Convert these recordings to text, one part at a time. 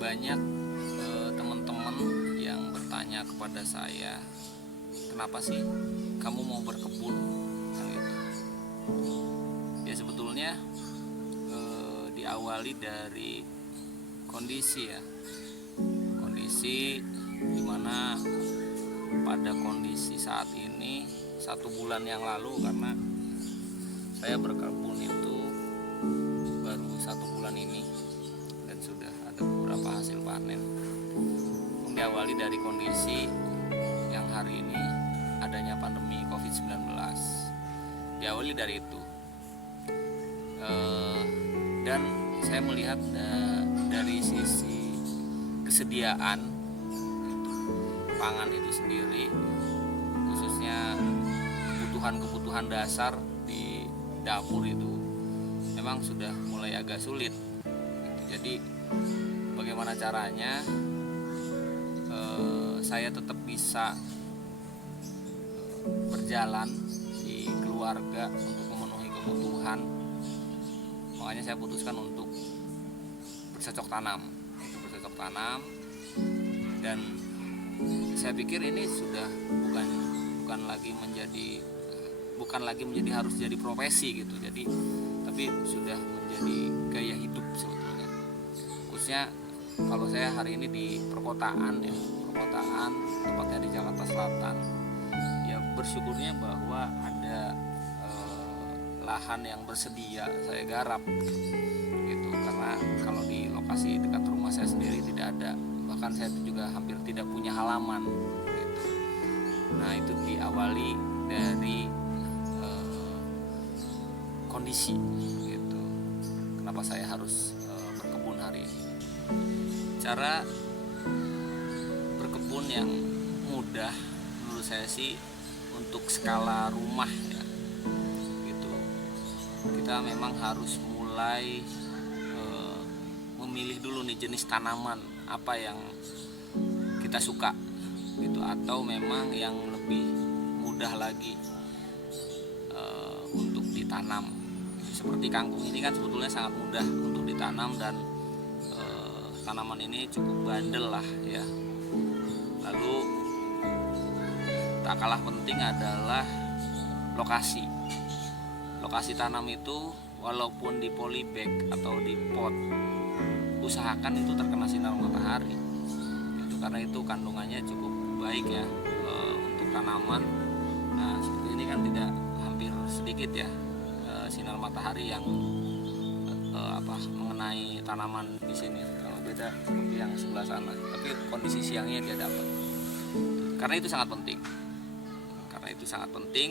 banyak teman-teman yang bertanya kepada saya, kenapa sih kamu mau berkebun? Nah, gitu. Ya sebetulnya diawali dari kondisi ya, kondisi dimana pada kondisi saat ini 1 bulan yang lalu, karena saya berkebun itu baru 1 bulan ini dan sudah ada beberapa hasil panen. Diawali dari kondisi yang hari ini adanya pandemi COVID-19. Diawali dari itu, dan saya melihat dari sisi kesediaan pangan itu sendiri, khususnya kebutuhan dasar di dapur itu memang sudah mulai agak sulit. Jadi bagaimana caranya saya tetap bisa berjalan di keluarga untuk memenuhi kebutuhan. Makanya saya putuskan untuk bercocok tanam, dan saya pikir ini sudah bukan lagi menjadi harus jadi profesi gitu. Tapi sudah menjadi gaya hidup sebetulnya. Khususnya kalau saya hari ini di perkotaan, tepatnya di Jakarta Selatan, ya bersyukurnya bahwa ada lahan yang bersedia saya garap gitu, karena kalau di lokasi dekat rumah saya sendiri tidak ada, bahkan saya juga hampir tidak punya halaman gitu. Nah, itu diawali dari kondisi gitu, kenapa saya harus berkebun hari ini. Cara berkebun yang mudah menurut saya sih untuk skala rumah ya gitu, kita memang harus mulai memilih dulu nih jenis tanaman apa yang kita suka gitu, atau memang yang lebih mudah lagi untuk ditanam. Seperti kangkung ini kan sebetulnya sangat mudah untuk ditanam, dan tanaman ini cukup bandel lah ya. Lalu tak kalah penting adalah lokasi tanam itu, walaupun di polybag atau di pot, usahakan itu terkena sinar matahari itu, karena itu kandungannya cukup baik ya untuk tanaman. Nah, seperti ini kan tidak hampir sedikit ya sinar matahari yang mengenai tanaman di sini. Kalau beda seperti yang sebelah sana, tapi kondisi siangnya dia dapat. Karena itu sangat penting.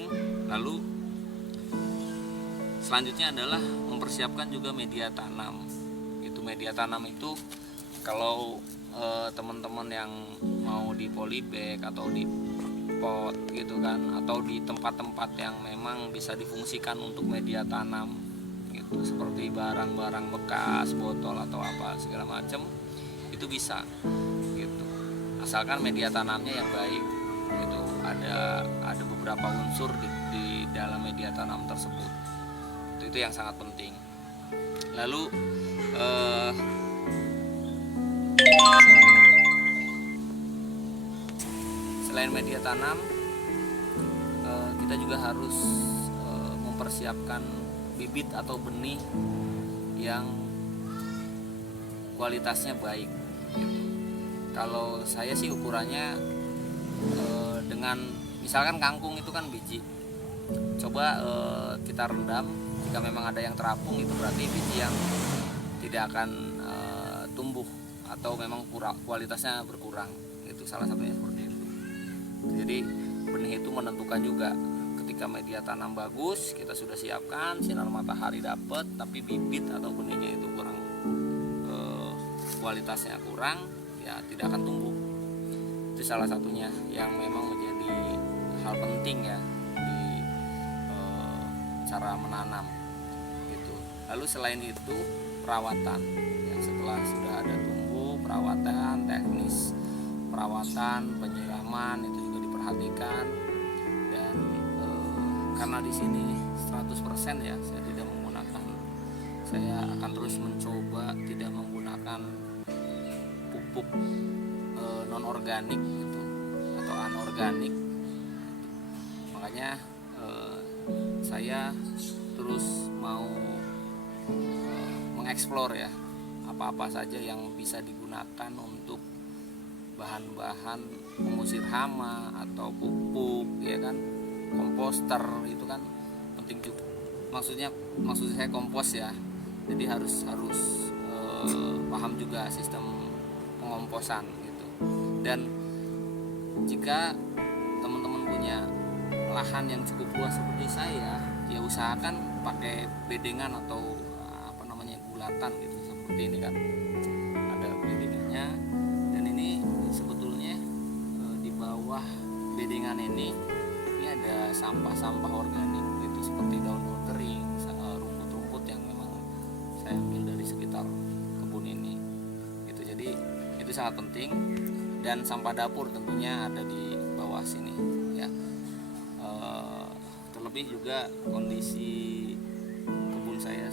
Lalu selanjutnya adalah mempersiapkan juga media tanam. Media tanam itu kalau teman-teman yang mau di polybag atau di pot gitu kan, atau di tempat-tempat yang memang bisa difungsikan untuk media tanam gitu, seperti barang-barang bekas, botol atau apa segala macam, itu bisa gitu, asalkan media tanamnya yang baik gitu. Ada beberapa unsur di dalam media tanam tersebut, itu yang sangat penting. Lalu selain media tanam, kita juga harus mempersiapkan bibit atau benih yang kualitasnya baik gitu. Kalau saya sih ukurannya dengan misalkan kangkung itu kan biji, coba kita rendam. Jika memang ada yang terapung, itu berarti biji yang tidak akan tumbuh atau memang kualitasnya berkurang. Itu salah satunya seperti itu. Jadi benih itu menentukan juga. Ketika media tanam bagus, kita sudah siapkan, sinar matahari dapat, tapi bibit atau benihnya itu kurang, kualitasnya kurang, ya tidak akan tumbuh. Itu salah satunya yang memang menjadi hal penting ya di cara menanam gitu. Lalu selain itu perawatan, yang setelah sudah ada tumbuh, perawatan teknis, perawatan penyiraman itu juga diperhatikan. Dan karena di sini 100% ya saya akan terus mencoba tidak menggunakan pupuk non organik gitu atau anorganik. Makanya saya terus mau mengeksplor ya apa-apa saja yang bisa digunakan untuk bahan-bahan pengusir hama atau pupuk ya kan, komposter itu kan penting juga. Maksud saya kompos ya. Jadi harus paham juga sistem pengomposan gitu. Dan jika teman-teman punya lahan yang cukup luas seperti saya, ya usahakan pakai bedengan atau bulatan gitu seperti ini kan, ada bedengannya. Dan ini sebetulnya di bawah bedengan ini ada sampah-sampah organik gitu seperti daun-daun kering, rumput-rumput yang memang saya ambil dari sekitar kebun ini gitu. Jadi itu sangat penting. Dan sampah dapur tentunya ada di bawah sini ya. Terlebih juga kondisi kebun saya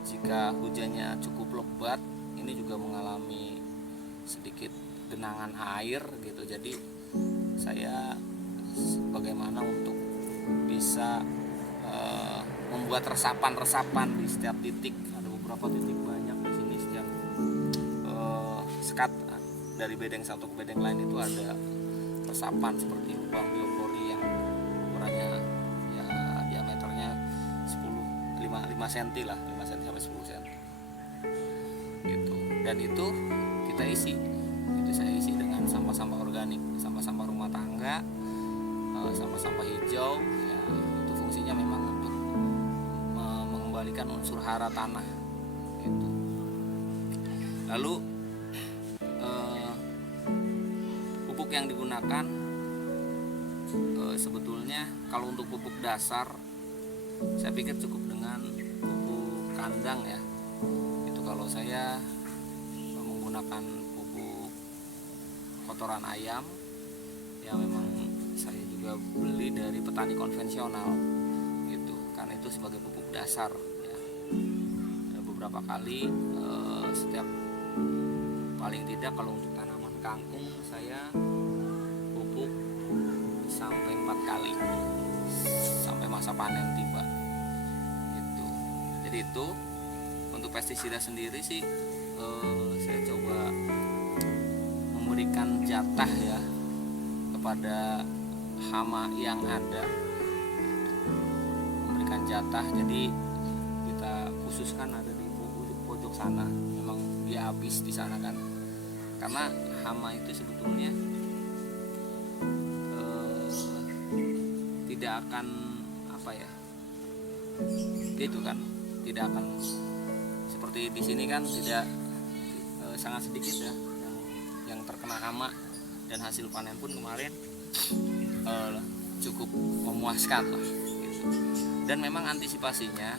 jika hujannya cukup lebat ini juga mengalami sedikit genangan air gitu. Jadi saya bagaimana untuk bisa membuat resapan-resapan di setiap titik. Ada beberapa titik banyak di sini. Setiap sekat dari bedeng satu ke bedeng lain itu ada resapan seperti lubang biopori yang ukurannya ya diameternya 5 cm lah, 5 cm sampai 10 cm gitu. Dan itu kita isi, itu saya isi dengan sampah-sampah organik, sampah-sampah rumah tangga, sampah-sampah hijau ya. Itu fungsinya memang untuk mengembalikan unsur hara tanah gitu. Lalu pupuk yang digunakan sebetulnya kalau untuk pupuk dasar saya pikir cukup dengan pupuk kandang ya. Itu kalau saya menggunakan pupuk kotoran ayam yang memang saya juga beli dari petani konvensional gitu, karena itu sebagai pupuk dasar ya. Ada beberapa kali setiap paling tidak kalau untuk tanaman kangkung saya pupuk sampai 4 kali sampai masa panen tiba gitu. Jadi itu untuk pestisida sendiri sih saya coba memberikan jatah ya kepada hama yang ada, memberikan jatah. Jadi kita khususkan ada di pojok sana, memang dia habis di sana kan, karena hama itu sebetulnya tidak akan itu kan tidak akan seperti di sini kan, tidak sangat sedikit ya yang terkena hama, dan hasil panen pun kemarin cukup memuaskan lah gitu. Dan memang antisipasinya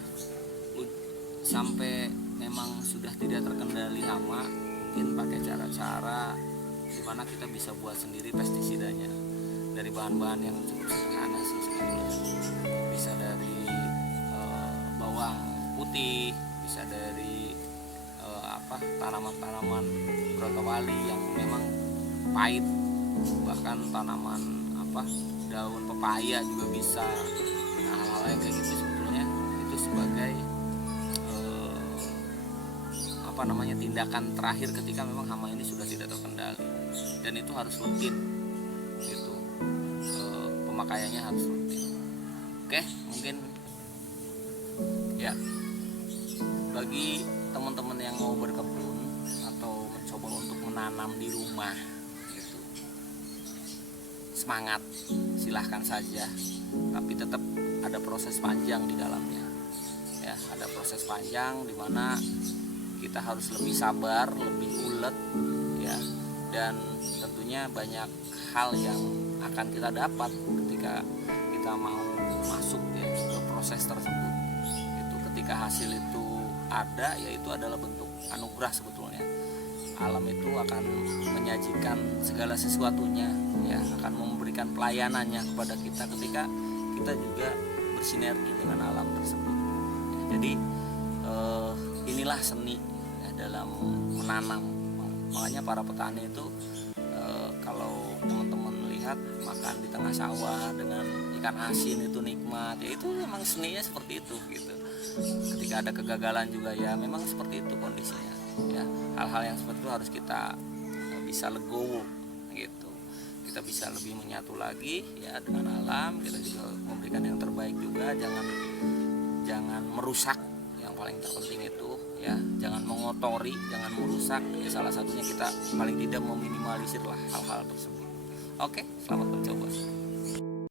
sampai memang sudah tidak terkendali hama, mungkin pakai cara-cara dimana kita bisa buat sendiri pestisidanya dari bahan-bahan yang cukup sederhana sih sebetulnya. Bisa dari bawang putih, bisa dari tanaman-tanaman brokoli yang memang pahit, bahkan tanaman daun pepaya juga bisa. Nah, hal-hal yang kayak gitu sebetulnya itu sebagai tindakan terakhir ketika memang hama ini sudah tidak terkendali, dan itu harus rutin gitu. Pemakaiannya harus rutin. Oke, mungkin ya bagi teman-teman yang mau berkebun atau mencoba untuk menanam di rumah gitu, semangat, silahkan saja, tapi tetap ada proses panjang di dalamnya ya. Ada proses panjang di mana kita harus lebih sabar, lebih ulet ya, dan tentunya banyak hal yang akan kita dapat ketika kita mau masuk ya ke proses tersebut. Itu ketika hasil itu ada, yaitu adalah bentuk anugerah sebetulnya. Alam itu akan menyajikan segala sesuatunya ya, akan memberikan pelayanannya kepada kita ketika kita juga bersinergi dengan alam tersebut. Jadi inilah seni ya, dalam menanam Makanya para petani itu kalau teman-teman lihat makan di tengah sawah dengan ikan asin itu nikmat, ya itu memang seninya seperti itu gitu. Ketika ada kegagalan juga ya memang seperti itu kondisinya ya. Hal-hal yang seperti itu harus kita bisa legowo gitu, kita bisa lebih menyatu lagi ya dengan alam. Kita juga memberikan yang terbaik juga, jangan merusak, yang paling terpenting itu ya, jangan mengotori, jangan merusak ya. Salah satunya kita paling tidak meminimalisir lah hal-hal tersebut. Oke, selamat mencoba.